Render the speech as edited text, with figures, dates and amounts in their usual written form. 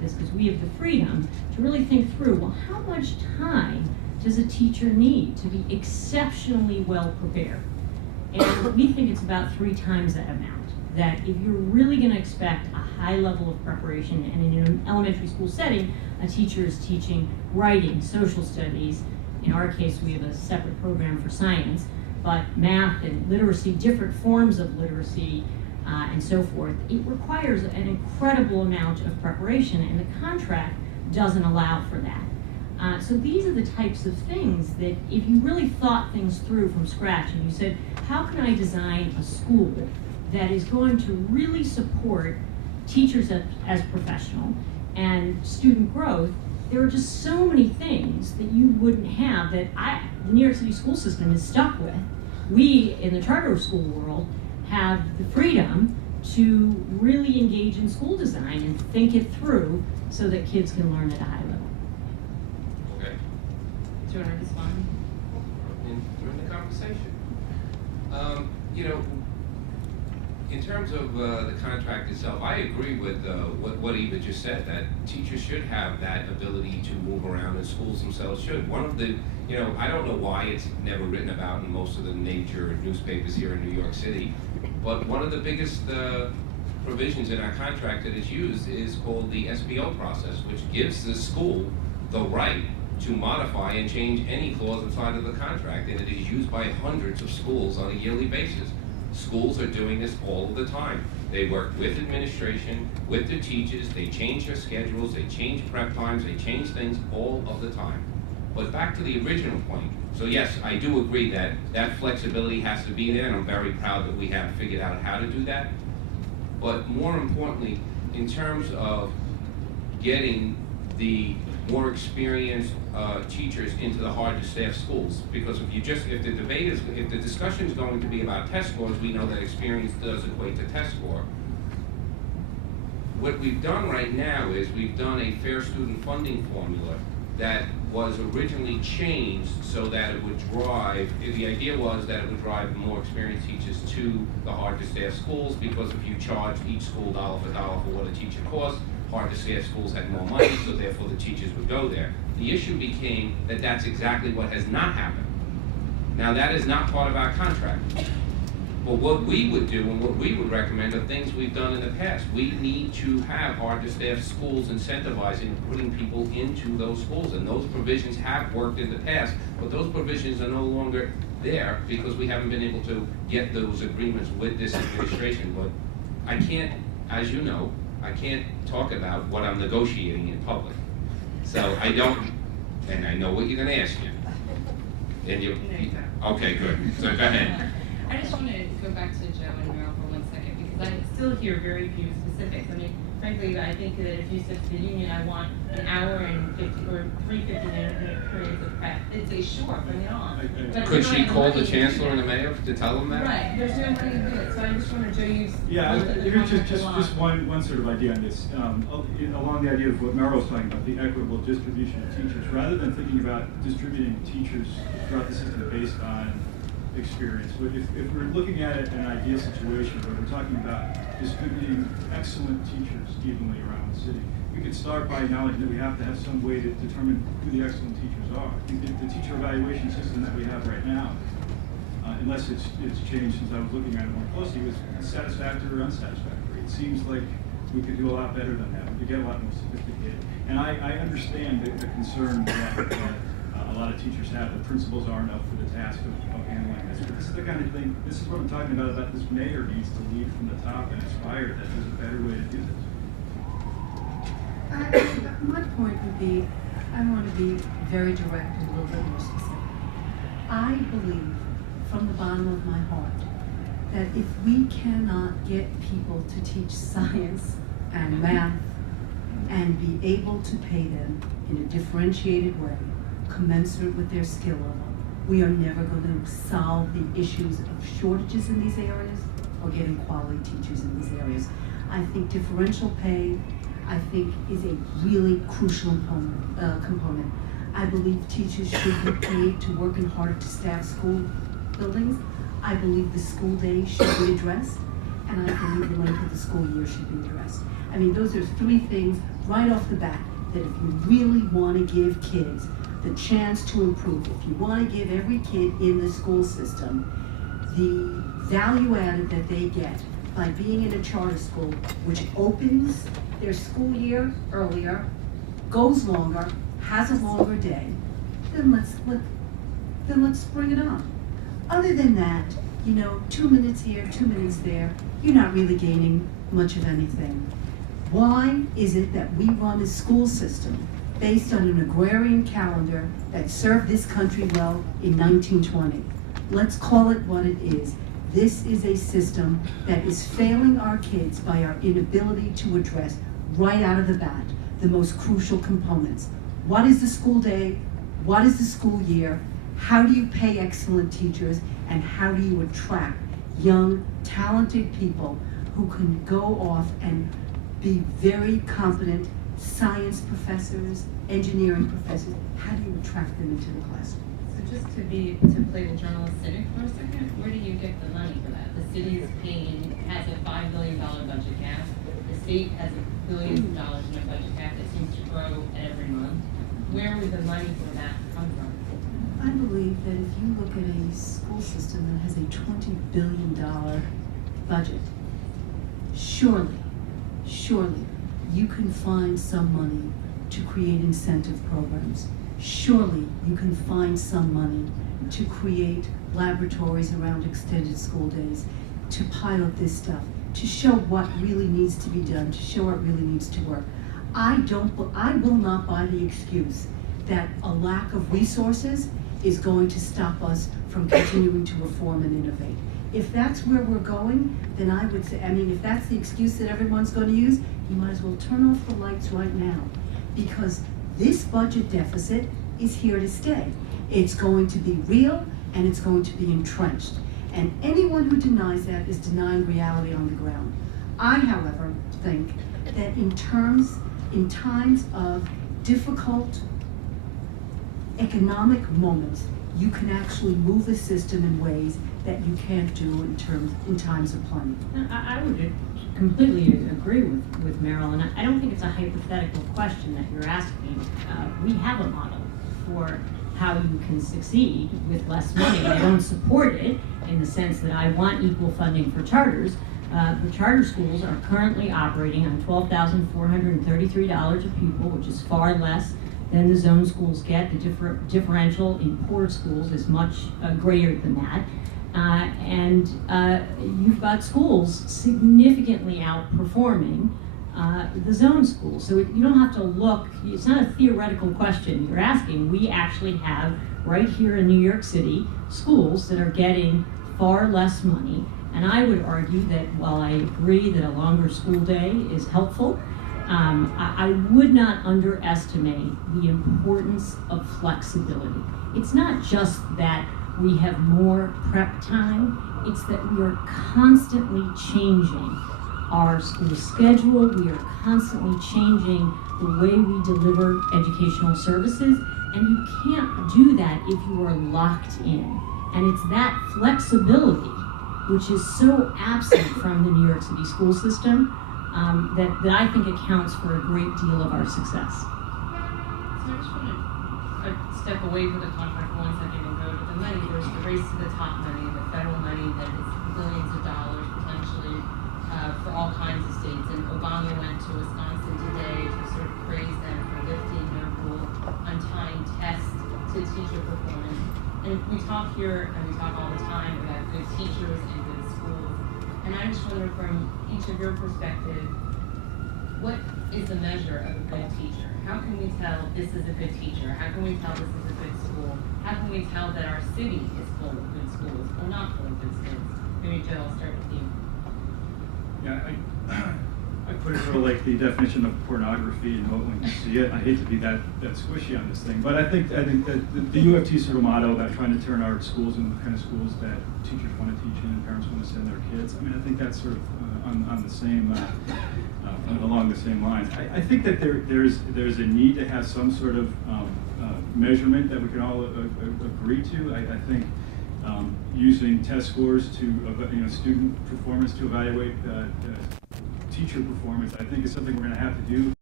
this because we have the freedom to really think through, well, how much time does a teacher need to be exceptionally well prepared? And we think it's about 3 times that amount. That if you're really going to expect a high level of preparation, and in an elementary school setting, a teacher is teaching writing, social studies. In our case, we have a separate program for science, but math and literacy, different forms of literacy, and so forth. It requires an incredible amount of preparation, and the contract doesn't allow for that. So these are the types of things that if you really thought things through from scratch and you said, how can I design a school that is going to really support teachers as professional and student growth, there are just so many things that you wouldn't have that the New York City school system is stuck with. We, in the charter school world, have the freedom to really engage in school design and think it through so that kids can learn at a high level. Okay. Do you want to respond? During the conversation. In terms of the contract itself, I agree with what Eva just said, that teachers should have that ability to move around, and schools themselves should. One of the, I don't know why it's never written about in most of the major newspapers here in New York City, but one of the biggest provisions in our contract that is used is called the SBO process, which gives the school the right to modify and change any clause inside of the contract, and it is used by hundreds of schools on a yearly basis. Schools are doing this all the time. They work with administration, with the teachers, they change their schedules, they change prep times, they change things all of the time. But back to the original point, so yes, I do agree that that flexibility has to be there, and I'm very proud that we have figured out how to do that. But more importantly, in terms of getting the more experienced teachers into the hard to staff schools, because if the discussion is going to be about test scores, we know that experience does equate to test score. What we've done right now is we've done a fair student funding formula that was originally changed so that it would drive, the idea was that it would drive more experienced teachers to the hard to staff schools, because if you charge each school dollar for dollar for what a teacher costs, hard to staff schools had more money, so therefore the teachers would go there. The issue became that that's exactly what has not happened. Now that is not part of our contract. But what we would do and what we would recommend are things we've done in the past. We need to have hard to staff schools incentivizing and putting people into those schools, and those provisions have worked in the past, but those provisions are no longer there because we haven't been able to get those agreements with this administration. But I can't, as you know, I can't talk about what I'm negotiating in public. So I don't, and I know what you're gonna ask me. And you, okay, good. So go ahead. I just want to go back to Joe and Merryl for 1 second, because I still hear very few specifics. I mean, frankly, I think that if you said to the union, I want an hour and 50 or 3 50-minute periods of prep, they'd say, sure, bring it on. But could she call the chancellor and the mayor to tell them that? Right, there's no money to do it. So I just want to, Joe, use just one sort of idea on this. Along the idea of what Merrill was talking about, the equitable distribution of teachers, rather than thinking about distributing teachers throughout the system based on experience. But if we're looking at it in an ideal situation where we're talking about distributing excellent teachers evenly around the city, we could start by acknowledging that we have to have some way to determine who the excellent teachers are. I think the teacher evaluation system that we have right now, unless it's changed since I was looking at it more closely, was satisfactory or unsatisfactory. It seems like we could do a lot better than that. We could get a lot more sophisticated. And I understand the concern that a lot of teachers have, that principals aren't up for the task of handling this. But this is the kind of thing, this is what I'm talking about this mayor needs to lead from the top and inspire that there's a better way to do this. My point would be, I want to be very direct and a little bit more specific. I believe from the bottom of my heart that if we cannot get people to teach science and math and be able to pay them in a differentiated way, commensurate with their skill level, we are never going to solve the issues of shortages in these areas or getting quality teachers in these areas. I think differential pay, I think, is a really crucial component. I believe teachers should be paid to work in harder to staff school buildings. I believe the school day should be addressed, and I believe the length of the school year should be addressed. I mean, those are 3 things right off the bat that if you really want to give kids the chance to improve, if you want to give every kid in the school system the value added that they get by being in a charter school, which opens their school year earlier, goes longer, has a longer day, then let's bring it on. Other than that, 2 minutes here, 2 minutes there, you're not really gaining much of anything. Why is it that we run a school system based on an agrarian calendar that served this country well in 1920? Let's call it what it is. This is a system that is failing our kids by our inability to address right out of the bat the most crucial components. What is the school day? What is the school year? How do you pay excellent teachers? And how do you attract young, talented people who can go off and be very competent science professors, engineering professors? How do you attract them into the classroom? So just to play the journalist cynic for a second, where do you get the money for that? The city is paying, has a $5 billion budget gap. The state has billions of dollars in a budget gap that seems to grow every month. Where would the money for that come from? I believe that if you look at a school system that has a $20 billion budget, surely you can find some money to create incentive programs. Surely you can find some money to create laboratories around extended school days, to pilot this stuff, to show what really needs to be done, to show what really needs to work. I will not buy the excuse that a lack of resources is going to stop us from continuing to reform and innovate. If that's where we're going, then I would say, if that's the excuse that everyone's going to use, you might as well turn off the lights right now, because this budget deficit is here to stay. It's going to be real, and it's going to be entrenched. And anyone who denies that is denying reality on the ground. I, however, think that in times of difficult economic moments, you can actually move the system in ways that you can't do in times of plenty. I would completely agree with Merrill, and I don't think it's a hypothetical question that you're asking. We have a model for how you can succeed with less money. I don't support it in the sense that I want equal funding for charters. The charter schools are currently operating on $12,433 a pupil, which is far less than the zone schools get. The differential in poor schools is much greater than that. And you've got schools significantly outperforming the zone schools. So you don't have to look, it's not a theoretical question you're asking. We actually have, right here in New York City, schools that are getting far less money. And I would argue that while I agree that a longer school day is helpful, I would not underestimate the importance of flexibility. It's not just that we have more prep time, it's that we are constantly changing our school schedule, we are constantly changing the way we deliver educational services, and you can't do that if you are locked in. And it's that flexibility, which is so absent from the New York City school system, that I think accounts for a great deal of our success. So I just want to step away from the contract for 1 second and go to the money. There's the race to the top money, the federal money that is billions of dollars potentially for all kinds of states. And Obama went to Wisconsin today to sort of praise them for lifting their rule on tying tests to teacher performance. And we talk here, and we talk all the time about good teachers and good schools. And I just wonder, from each of your perspective, what is the measure of a good teacher? How can we tell this is a good teacher? How can we tell this is a good school? How can we tell that our city is full of good schools or not full of good schools? Maybe Joe, I'll start with you. Yeah, I put it sort of like the definition of pornography and when you see it. I hate to be that squishy on this thing, but I think that the UFT sort of motto about trying to turn our schools into the kind of schools that teachers want to teach in and parents want to send their kids. I mean, I think that's sort of on the same along the same lines. I think that there's a need to have some sort of measurement that we can all agree to. I think using test scores to student performance to evaluate teacher performance, I think is something we're going to have to do